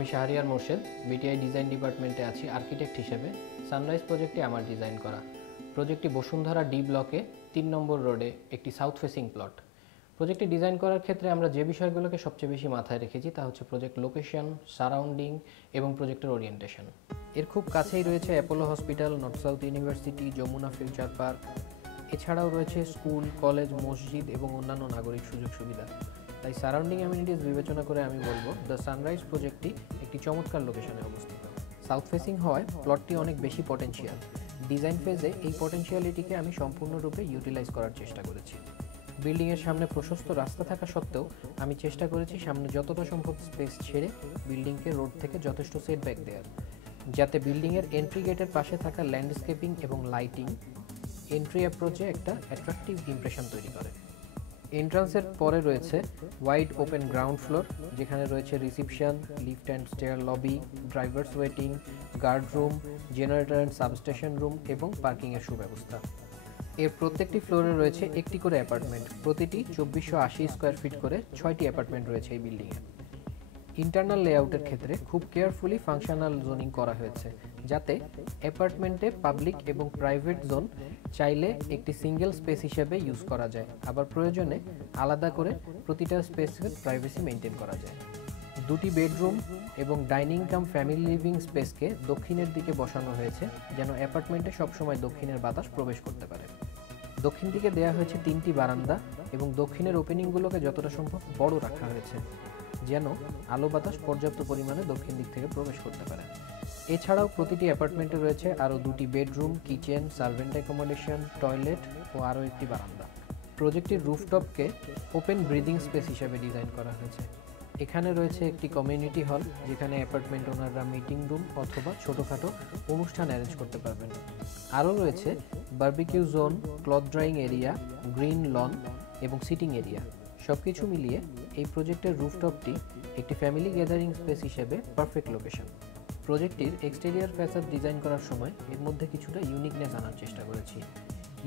আমি Shahriar Morshed, BTI design ডিপার্টমেন্টে আছি আর্কিটেক্ট হিসেবে। সানরাইজ প্রজেক্টটি আমার ডিজাইন করা। প্রজেক্টটি বসুন্ধরা ডি ব্লকে ৩ নম্বর রোডে একটি সাউথ ফেসিং প্লট। প্রজেক্টটি ডিজাইন করার ক্ষেত্রে আমরা যে বিষয়গুলোকে সবচেয়ে বেশি মাথায় রেখেছি তা হচ্ছে প্রজেক্ট লোকেশন, সারাউন্ডিং এবং প্রজেক্টের ওরিয়েন্টেশন। এর খুব কাছেই রয়েছে Apollo hospital, north south university, Jamuna future park. এছাড়াও রয়েছে স্কুল, কলেজ, মসজিদ এবং অন্যান্য নাগরিক সুযোগ সুবিধা। তাই সারাউন্ডিং অ্যামিনিটিস বিবেচনা করে আমি বলবো দ্য সানরাইজ প্রজেক্টটি একটি চমৎকার লোকেশনে অবস্থিত। সাউথ ফেসিং হওয়ায় প্লটটি অনেক বেশি পটেনশিয়াল। ডিজাইন ফেজে এই পটেনশিয়ালিটিকে আমি সম্পূর্ণরূপে ইউটিলাইজ করার চেষ্টা করেছি। বিল্ডিংয়ের সামনে প্রশস্ত রাস্তা থাকা সত্ত্বেও আমি চেষ্টা করেছি সামনে যতটা সম্ভব স্পেস ছেড়ে বিল্ডিংকে রোড থেকে যথেষ্ট সেটব্যাক দেওয়ার, যাতে বিল্ডিংয়ের এন্ট্রি গেটের পাশে থাকা ল্যান্ডস্কেপিং এবং লাইটিং এন্ট্রি অ্যাপ্রোচে একটা অ্যাট্রাকটিভ ইমপ্রেশন তৈরি করে। এন্ট্রান্সের পরে রয়েছে ওয়াইড ওপেন গ্রাউন্ড ফ্লোর, যেখানে রয়েছে reception, lift and stair lobby, drivers waiting, guard room, generator and substation room এবং পার্কিংয়ের সুব্যবস্থা। এর প্রত্যেকটি ফ্লোরে রয়েছে একটি করে অ্যাপার্টমেন্ট, প্রতিটি 2480 স্কোয়ার ফিট করে 6টি অ্যাপার্টমেন্ট রয়েছে এই বিল্ডিংয়ে। ইন্টারনাল লেআউটের ক্ষেত্রে খুব কেয়ারফুলি ফাংশনাল জোনিং করা হয়েছে, যাতে অ্যাপার্টমেন্টে পাবলিক এবং প্রাইভেট জোন চাইলে একটি সিঙ্গেল স্পেস হিসেবে ইউজ করা যায়, আবার প্রয়োজনে আলাদা করে প্রতিটা স্পেসের প্রাইভেসি মেনটেন করা যায়। দুটি বেডরুম এবং ডাইনিং কাম ফ্যামিলি লিভিং স্পেসকে দক্ষিণের দিকে বসানো হয়েছে, যেন অ্যাপার্টমেন্টে সবসময় দক্ষিণের বাতাস প্রবেশ করতে পারে। দক্ষিণ দিকে দেওয়া হয়েছে 3টি বারান্দা এবং দক্ষিণের ওপেনিংগুলোকে যতটা সম্ভব বড় রাখা হয়েছে, যেন আলো বাতাস পর্যাপ্ত পরিমাণে দক্ষিণ দিক থেকে প্রবেশ করতে পারে। এছাড়াও প্রতিটি অ্যাপার্টমেন্টে রয়েছে আরও 2টি bedroom, kitchen, servant accommodation, toilet ও আরও একটি বারান্দা। প্রজেক্টটির রুফটপকে ওপেন ব্রিদিং স্পেস হিসেবে ডিজাইন করা হয়েছে। এখানে রয়েছে একটি কমিউনিটি হল, যেখানে অ্যাপার্টমেন্ট ওনাররা মিটিং রুম অথবা ছোটোখাটো অনুষ্ঠান অ্যারেঞ্জ করতে পারবেন। আরও রয়েছে barbecue zone, cloth drying area, green lawn এবং সিটিং এরিয়া। সব কিছু মিলিয়ে এই প্রজেক্টের রুফটপটি একটি ফ্যামিলি গ্যাদারিং স্পেস হিসেবে পারফেক্ট লোকেশন। প্রজেক্টটির এক্সটেরিয়ার ফ্যাসাদ ডিজাইন করার সময় এর মধ্যে কিছুটা ইউনিকনেস আনার চেষ্টা করেছি।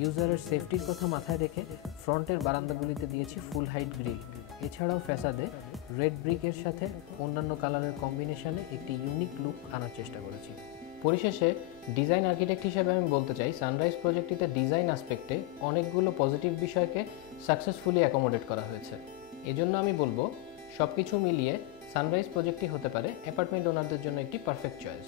ইউজারের সেফটির কথা মাথায় রেখে ফ্রন্টের বারান্দাগুলিতে দিয়েছি ফুল হাইট গ্রিল। এছাড়াও ফ্যাসাদে রেড ব্রিকের সাথে অন্যান্য কালারের কম্বিনেশনে একটি ইউনিক লুক আনার চেষ্টা করেছি। পরিশেষে ডিজাইন আর্কিটেক্ট হিসেবে আমি বলতে চাই, সানরাইজ প্রজেক্টটিতে ডিজাইন আসপেক্টে অনেকগুলো পজিটিভ বিষয়কে সাকসেসফুলি অ্যাকোমোডেট করা হয়েছে। এজন্য আমি বলবো সব কিছু মিলিয়ে সানরাইজ প্রজেক্টটি হতে পারে অ্যাপার্টমেন্ট ওনারদের জন্য একটি পারফেক্ট চয়েস।